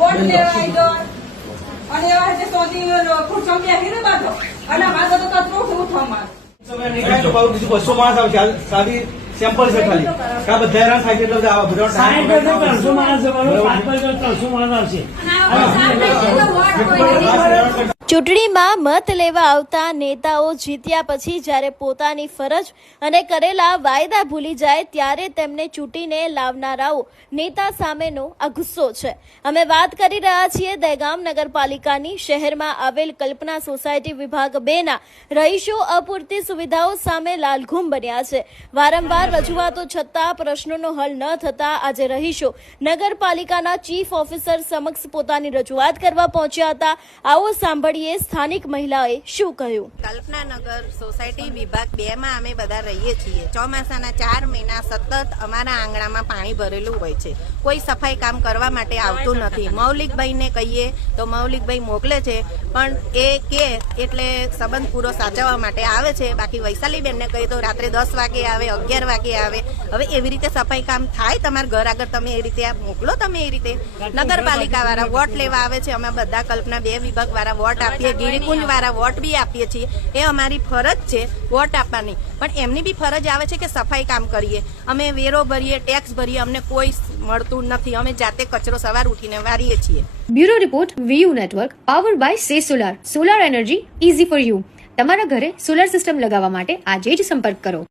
Vote લેવા આવી દો અને એવા બાંધો. અને તો કચરો ઉઠો માર. બીજું બસો માણસ આવશે આ સાદી સેમ્પલ છે ખાલી. કા બધા હેરાન થાય એટલે બધા ત્રણસો માણસ ત્રણસો માણસ આવશે. ચૂંટણીમાં મત લેવા આવતા નેતાઓ જીત્યા પછી જ્યારે પોતાની ફરજ અને કરેલા વાયદા ભૂલી જાય ત્યારે તેમને ચૂંટીને લાવનારાઓ નેતા સામેનો આ ગુસ્સો છે. અમે વાત કરી રહ્યા છીએ દહેગામ નગરપાલિકાની શહેરમાં આવેલ કલ્પના સોસાયટી વિભાગ બે ના રહીશો અપૂરતી સુવિધાઓ સામે લાલઘુમ બન્યા છે. વારંવાર રજૂઆતો છતાં પ્રશ્નોનો હલ ન થતા આજે રહીશો નગરપાલિકાના ચીફ ઓફિસર સમક્ષ પોતાની રજૂઆત કરવા પહોંચ્યા હતા. આવો સાંભળીએ સ્થાનિક મહિલાએ શું કહ્યું? કલ્પનાનગર સોસાયટી વિભાગ બે માં અમે બધા રહીએ છીએ. ચોમાસાના ચાર મહિના સતત અમારા આંગણામાં પાણી ભરેલું હોય છે. કોઈ સફાઈ કામ કરવા માટે આવતું નથી. મૌલિકભાઈને કહીએ તો મૌલિકભાઈ મોકલે છે પણ એ કે એટલે સંબંધ પૂરો સાચવવા માટે આવે છે. બાકી વૈશાલીબેનને કહીએ તો રાત્રે દસ વાગે આવે અગિયાર વાગે આવે. હવે એવી રીતે સફાઈ કામ થાય તમારા ઘર આગળ તમે એ રીતે મોકલો તમે એ રીતે. નગરપાલિકા વાળા વોટ લેવા આવે છે. અમે બધા કલ્પના બે વિભાગ વાળા વોટ આપીએ, ગિરિકુંજ વાળા વોટ બી આપીએ છીએ. એ અમારી ફરજ છે, વોટ આપવાની. પણ એમની બી ફરજ આવે છે કે સફાઈ કામ કરીએ. અમે વેરો ભરીએ, ટેક્સ ભરીએ, અમને કોઈ મળતું નથી. અમે જાતે કચરો સવાર ઉઠીને વારીએ છીએ. Bureau report VU network, power by સે solar. Solar energy easy for you. તમારા ઘરે સોલાર સિસ્ટમ લગાવવા માટે આજે જ સંપર્ક કરો.